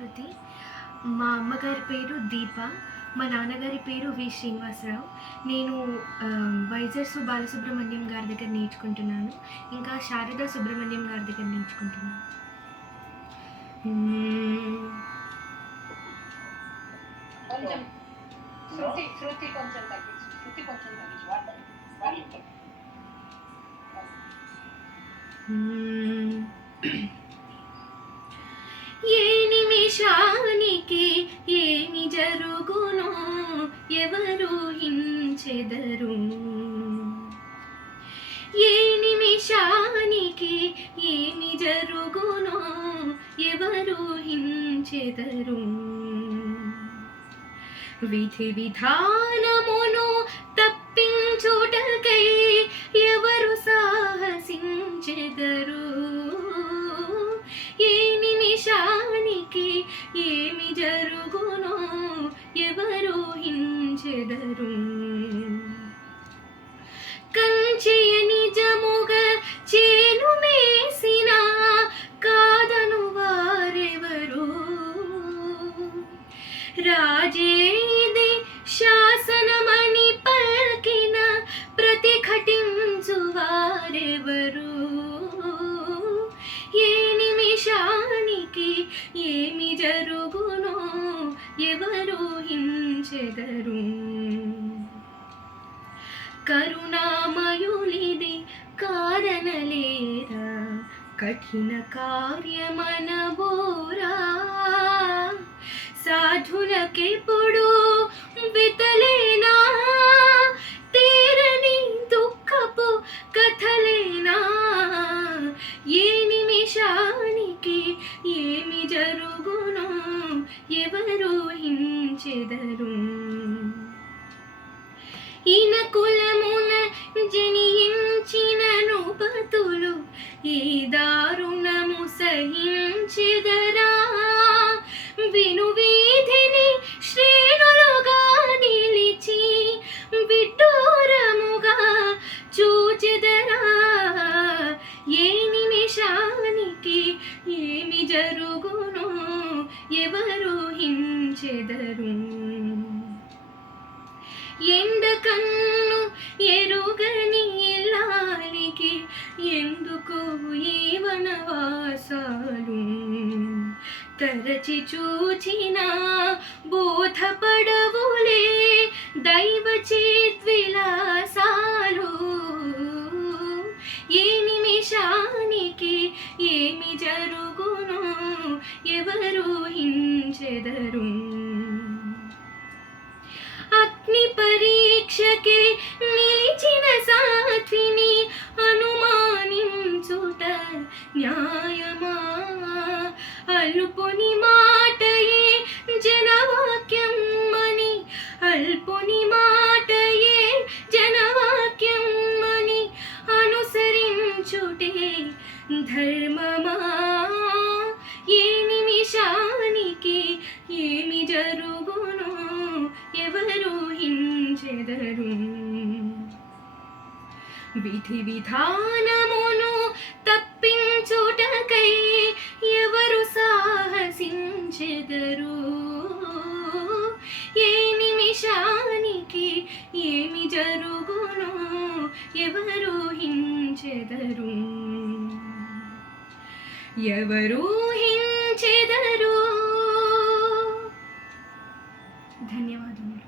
సంస్కృతి. మా అమ్మగారి పేరు దీప. మా నాన్నగారి పేరు వి. శ్రీనివాసరావు. నేను వైజర్సు బాలసుబ్రహ్మణ్యం గారి దగ్గర నేర్చుకుంటున్నాను. ఇంకా శారదా సుబ్రహ్మణ్యం గారి దగ్గర నేర్చుకుంటున్నాను. కొంచెం శృతి కొంచెం తగ్గించు వాటర్. ఏ నిమిషానికి ఏమి జరుగునో ఎవరు హించెదరు. ఏ నిమిషానికి ఏమి జరుగునో ఎవరు హించెదరు. విధి విధానమును తప్పించుటకై ఎవరు సాహసించెదరు. ఏ నిమిషానికి ఏమి జరుగునో ఎవరు హించెదరు. కంచెయ నిజముగా చేను వేసిన కాదను వారెవరు. రాజేది శాసనమని పలికిన ప్రతిఘటించు వారెవరు. ఏ నిమిషానికి ఏమి జరుగునో ఎవరు హించెదరు. కరుణామయులిది కాదనలేరా కఠిన కార్యమనబోరా. సాధులకెప్పుడు వితలేనా తీరని దుఃఖపు కథలేనా. ఏ నిమిషానికి ఏమి జరుగునో ఎవరు హించెదరు. ఈన కులమున జనించిన నృపతులు ఈ దారుణము సహించెదరా. విను వీధిని శ్రేణులుగా నిలిచి విడ్డూరముగా చూచెదరా. ఏ నిమిషానికి ఏమి జరుగునో ఎవరు హించెదరు. ఎండ కన్ను ఎరుగని ఇల్లాలికి ఎందుకు ఈ వనవాసాలు. తరచి చూచిన బోధపడవులే దైవ చిద్విలాసాలు. ఏ నిమిషానికి ఏమి జరుగునో ఎవరు హించెదరు. అగ్ని పరీక్షకి నిలిచిన సాధ్విని అనుమానించుట న్యాయమా. అల్పుని మాటయే జనవాక్యం అని అల్పుని మాటయే జనవాక్యం అని అనుసరించుటే ధర్మమా. ఏ నిమిషానికి ఏమి జరుగునో ఎవరు హించెదరు. విధి విధానమును తప్పించుటకై ఎవరు సాహసించెదరు. ఏ నిమిషానికి ఏమి జరుగునో ఎవరు హించెదరు. ఎవరు హించెదరు. ధన్యవాదములు.